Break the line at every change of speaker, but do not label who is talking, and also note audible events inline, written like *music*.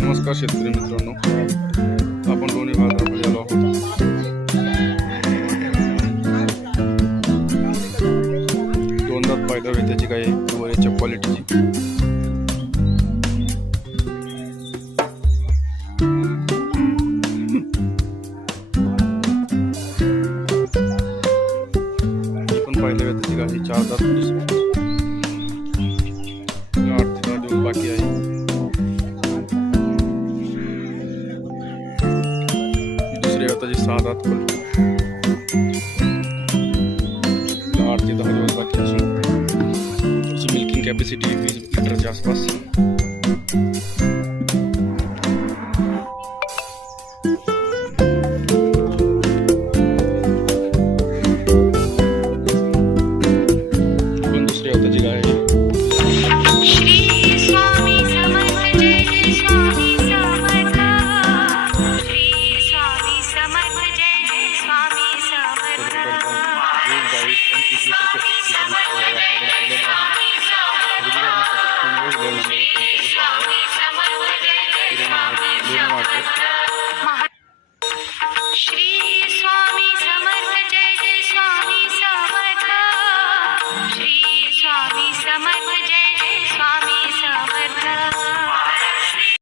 नमस्कार शेतकरी मित्रांनो. आपण दोन्ही बाजारामध्ये आलो आहोत. दोनदा फायदा होईल त्याची काही वरीच्या क्वालिटीची *laughs* पण पाहिलं त्याची काही चार दात. ते दिवस बाकी आहे दुसरी हाताची सहा दात पण आठ ते दहा असून त्याची मिल्किंग कॅपॅसिटी वीस लिटरच्या आसपास। पण दुसरी हाताची
Thank
you.